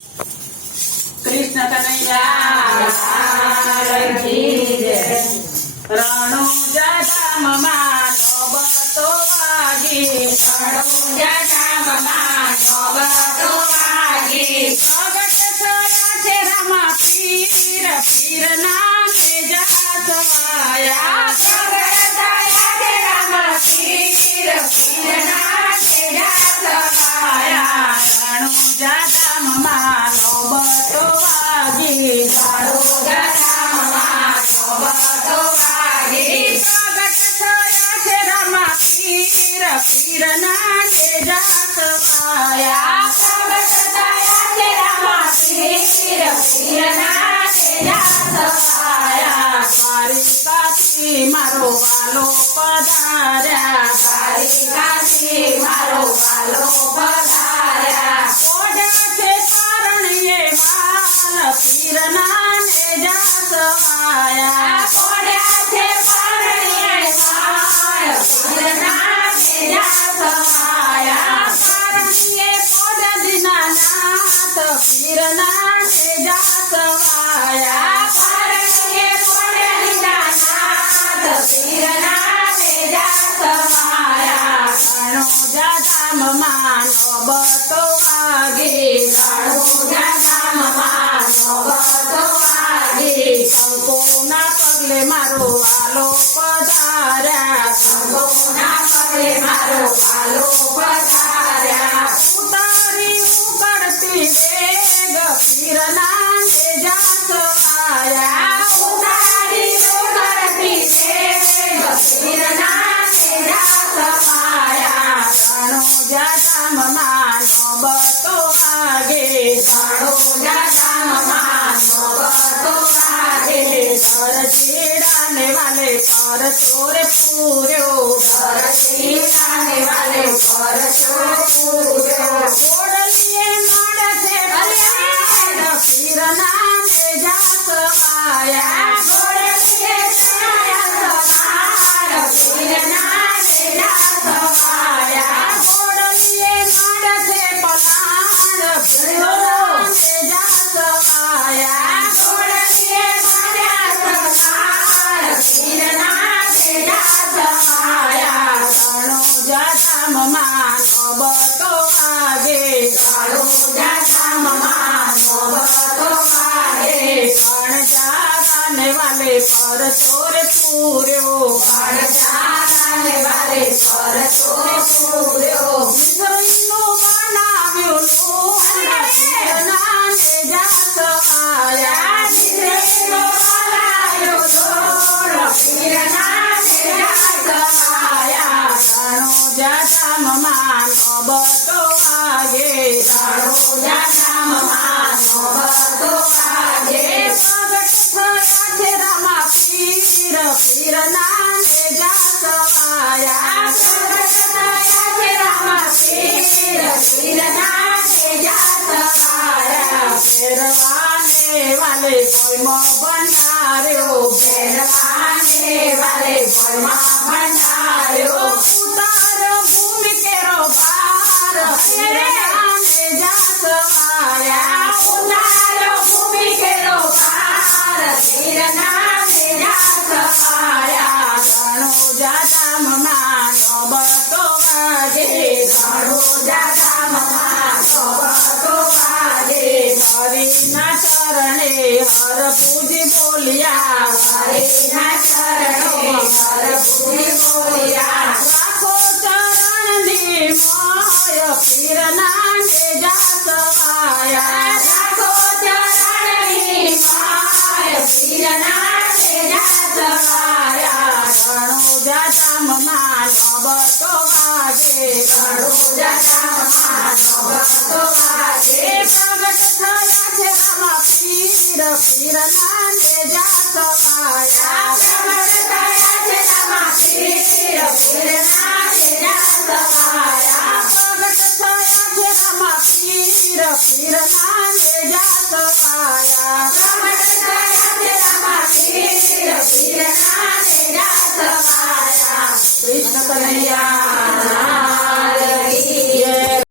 કૃષ્ણ કનૈયા રણુજા ધામમાં નોબતો વાગી પ્રગટ થયા છે રામા પીર પીરના તેજા સવાયા રણુજા ધામમાં નોબતો વાગી પ્રગટ થયા છે રામા પીર પીરના તેજા સવાયા મારી કાશી મારો વાલો પધાર્યા ઓઢા છે પરણીએ વાલ પીરના નેજા સવાયા પરણીએ પોઢ દીનાનાથ પીરના નેજા સવાયા રણુજા ધામમાં નોબતો વાગી કંકુના પગલે મારો વાલો પધાર્યા ઉતારી ઉકળતી વેગ પીરના નેજા સવાયા રણુજા ધામમાં નોબતો વાગે દરજીડાને વાલે પર ચોર પૂર્યો ઓડલીએ નડ છે પીરના નેજા સવાયા ઓડલીએ નડ છે પલાણ પીરના નેજા સવાયા રણુજા ધામમાં નોબતો વાગે અણજારાને વાલે પર ચોર પૂર્યો મિસરીનું બનાવ્યું લોણ પીરના નેજા સવાયા રણુજા ધામમાં નોબતો વાગે પ્રગટ થયા છે રામા પીર પીરના નેજા સવાયા ફેરવાને વાલે કોઈમો ભંડાર્યો ઉતારો ભૂમિ કેરો બાર પીરના નેજા સવાયા રણુજા ધામમાં નોબતો વાગે હરિના ચરણે હર પૂજી બોલ્યા રાખો ચરણની મોય પીરના નેજા સવાયા રણુજા ધામમાં નોબતો વાગે પ્રગટ થયા છે રામા પીર પીરના નેજા સવાયા પ્રગટ થયા છે રામા પીર પીરના